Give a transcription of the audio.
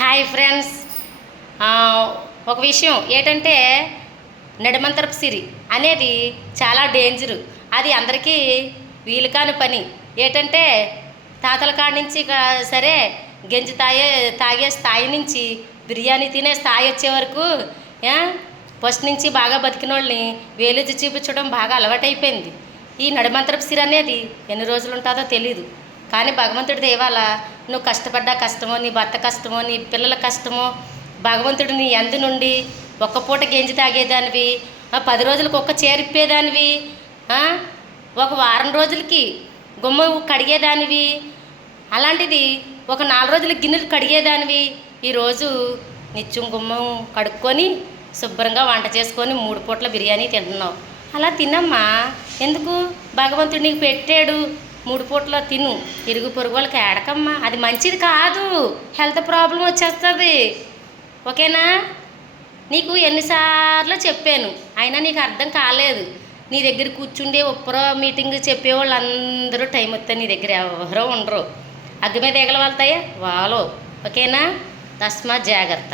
Hi friends. ఒక విషయం ఏంటంటే నడిమంతరపు సిరి అనేది చాలా డేంజరు. అది అందరికీ వీలు కాని పని. ఏంటంటే తాతల కాడి నుంచి సరే గంజి తాగే స్థాయి నుంచి బిర్యానీ తినే స్థాయి వచ్చే వరకు ఫస్ట్ నుంచి బాగా బతికిన వాళ్ళని వేలెత్తి చూపించడం బాగా అలవాటైపోయింది. ఈ నడిమంతరపు సిరి అనేది ఎన్ని రోజులు ఉంటుందో తెలీదు. కానీ భగవంతుడి దేవాల నువ్వు కష్టపడ్డా కష్టమో, నీ భర్త కష్టమో, నీ పిల్లల కష్టమో, భగవంతుడు నీ ఎందు నుండి ఒక్క పూట గెంజి తాగేదానివి, 10 రోజులకు ఒక్క చేరిప్పేదానివి, ఒక వారం రోజులకి గుమ్మ కడిగేదానివి, అలాంటిది ఒక 4 రోజులకి గిన్నెలు కడిగేదానివి ఈరోజు నిత్యం గుమ్మం కడుక్కొని శుభ్రంగా వంట చేసుకొని 3 పూట్ల బిర్యానీ తింటున్నావు. అలా తినమ్మా. ఎందుకు? భగవంతుడు నీకు పెట్టాడు, 3 పూట్ల తిను. ఇరుగు పొరుగు వాళ్ళకి ఏడకమ్మా, అది మంచిది కాదు. హెల్త్ ప్రాబ్లం వచ్చేస్తుంది. ఓకేనా? నీకు ఎన్నిసార్లు చెప్పాను, అయినా నీకు అర్థం కాలేదు. నీ దగ్గర కూర్చుండే ఉప్పరో మీటింగ్ చెప్పేవాళ్ళు అందరూ టైం వస్తే నీ దగ్గర ఎవరో ఉండరు. అగ్గి మీద ఎగల వాళ్తాయా వాలో. ఓకేనా? తస్మాత్ జాగ్రత్త.